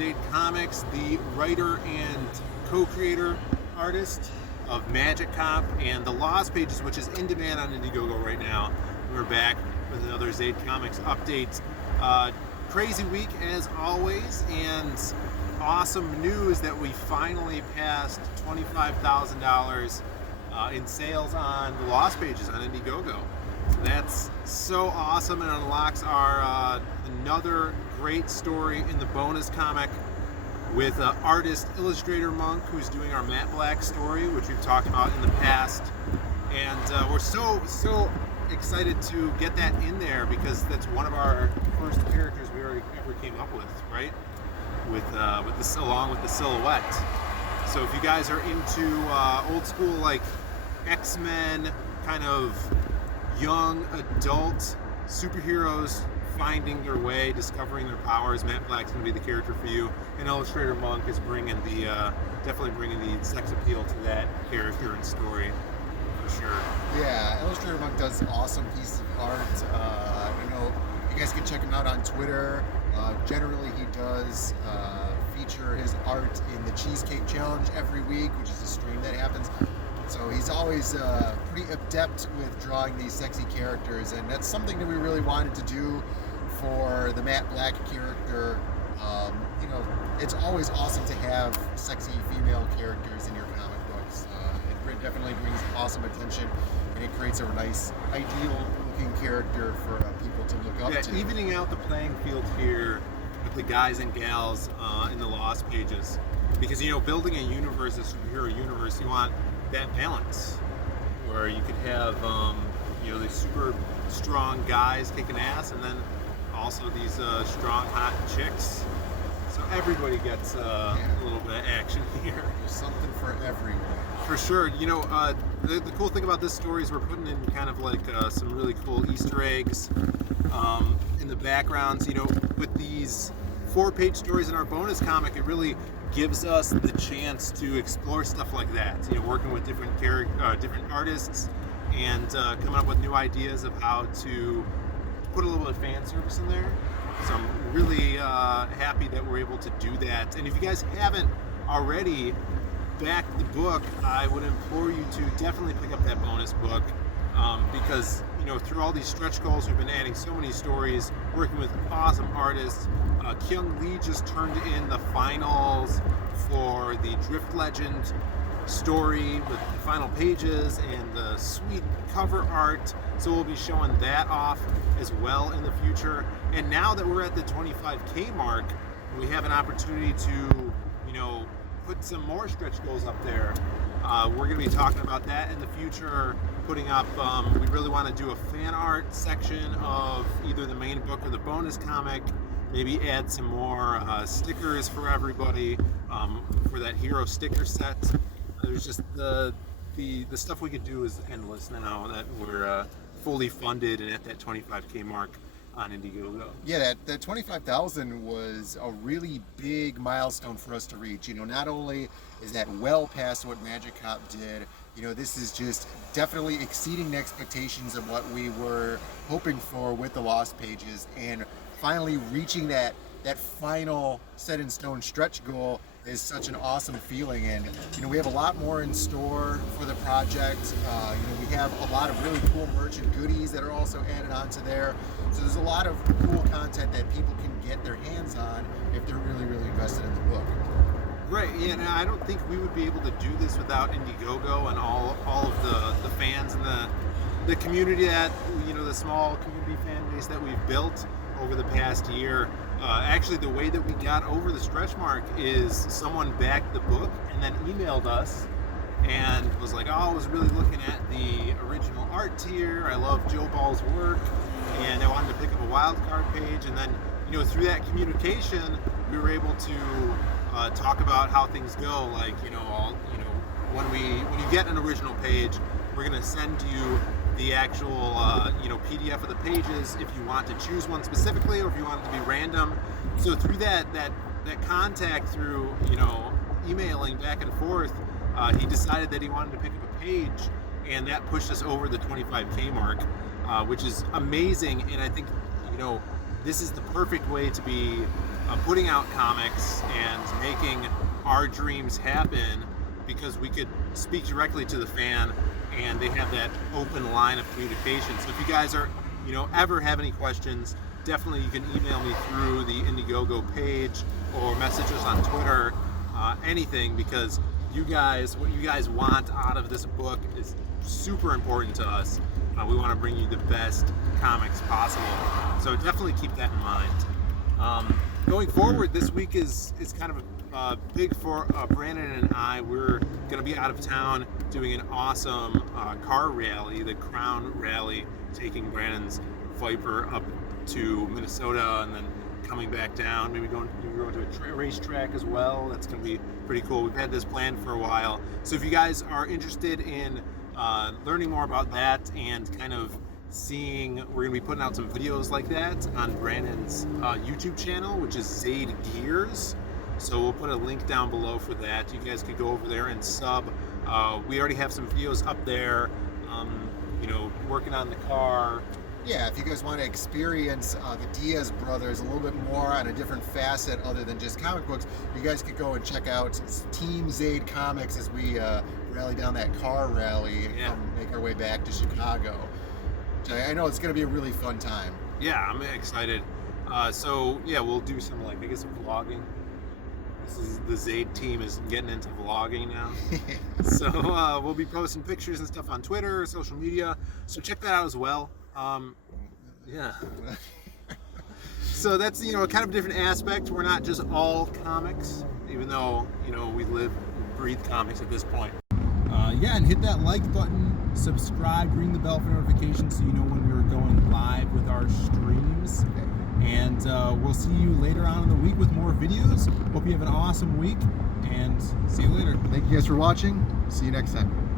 Zaid Comics, the writer and co-creator artist of Magic Cop and the Lost Pages, which is in demand on Indiegogo right now. We're back with another Zaid Comics update. Crazy week as always, and awesome news that we finally passed $25,000 in sales on the Lost Pages on Indiegogo. So that's so awesome, and unlocks our another great story in the bonus comic with artist Illustrator Monk, who's doing our Matte Black story, which we've talked about in the past. And we're so excited to get that in there because that's one of our first characters we ever came up with, right? With this, along with the silhouette. So if you guys are into old school like X-Men, kind of young adult superheroes finding their way, discovering their powers, Matte Black's gonna be the character for you, and Illustrator Monk is definitely bringing the sex appeal to that character and story for sure. Yeah, Illustrator Monk does awesome pieces of art. You guys can check him out on Twitter. Generally, he does feature his art in the Cheesecake Challenge every week, which is a stream that happens. So he's always pretty adept with drawing these sexy characters, and that's something that we really wanted to do for the Matte Black character. It's always awesome to have sexy female characters in your comic books. It definitely brings awesome attention, and it creates a nice, ideal-looking character for people to look up to. Yeah, evening out the playing field here with the guys and gals in the Lost Pages, because building a universe, a superhero universe, you want that balance where you could have these super strong guys kicking ass, and then also these strong hot chicks, so everybody gets a little bit of action here. There's something for everyone. For sure. The cool thing about this story is we're putting in kind of like some really cool Easter eggs in the backgrounds. With these 4-page stories in our bonus comic, it really gives us the chance to explore stuff like that. Working with different artists and coming up with new ideas of how to put a little bit of fan service in there. So I'm really happy that we're able to do that. And if you guys haven't already backed the book, I would implore you to definitely pick up that bonus book because through all these stretch goals, we've been adding so many stories, working with awesome artists. Kyung Lee just turned in the finals for the Drift Legend story with the final pages and the sweet cover art, so we'll be showing that off as well in the future. And now that we're at the 25K mark, we have an opportunity to put some more stretch goals up there. We're going to be talking about that in the future, putting up, we really want to do a fan art section of either the main book or the bonus comic, maybe add some more stickers for everybody for that hero sticker set. There's just the stuff we could do is endless now that we're fully funded and at that 25K mark on Indiegogo. Yeah, that 25,000 was a really big milestone for us to reach. Not only is that well past what Magic Cop did, this is just definitely exceeding the expectations of what we were hoping for with the Lost Pages, and finally reaching that final set in stone stretch goal is such an awesome feeling. And we have a lot more in store for the project. We have a lot of really cool merch and goodies that are also added onto there. So there's a lot of cool content that people can get their hands on if they're really, really invested in the book. Right, yeah, and I don't think we would be able to do this without Indiegogo and all of the fans and the community that, the small community fan base that we've built over the past year. Actually, the way that we got over the stretch mark is someone backed the book and then emailed us and was like, I was really looking at the original art tier. I love Joe Ball's work, and I wanted to pick up a wild card page. And then, through that communication, we were able to talk about how things go. Like, when you get an original page, we're going to send you the actual PDF of the pages if you want to choose one specifically, or if you want it to be random. So through that contact, through emailing back and forth, he decided that he wanted to pick up a page, and that pushed us over the 25K mark, which is amazing. And I think this is the perfect way to be putting out comics and making our dreams happen, because we could speak directly to the fan and they have that open line of communication. So if you guys are, ever have any questions, definitely you can email me through the Indiegogo page or message us on Twitter, anything, because what you guys want out of this book is super important to us. We want to bring you the best comics possible, so definitely keep that in mind. Going forward, this week is kind of big for Brandon and I. We're going to be out of town doing an awesome car rally, the Crown Rally, taking Brandon's Viper up to Minnesota and then coming back down. Maybe going to a racetrack as well. That's going to be pretty cool. We've had this planned for a while. So if you guys are interested in learning more about that and kind of seeing, we're going to be putting out some videos like that on Brandon's YouTube channel, which is Zaid Gears. So we'll put a link down below for that. You guys could go over there and sub. We already have some videos up there, working on the car. Yeah, if you guys want to experience the Diaz brothers a little bit more on a different facet other than just comic books, you guys could go and check out Team Zaid Comics as we rally down that car rally and make our way back to Chicago. I know it's going to be a really fun time. Yeah, I'm excited. We'll do some, vlogging. The Zaid team is getting into vlogging now. So we'll be posting pictures and stuff on Twitter, social media. So check that out as well. So that's, kind of a different aspect. We're not just all comics, even though, we live and breathe comics at this point. And hit that like button, subscribe, ring the bell for notifications so you know when we are going live with our streams. And we'll see you later on in the week with more videos. Hope you have an awesome week, and see you later. Thank you guys for watching. See you next time.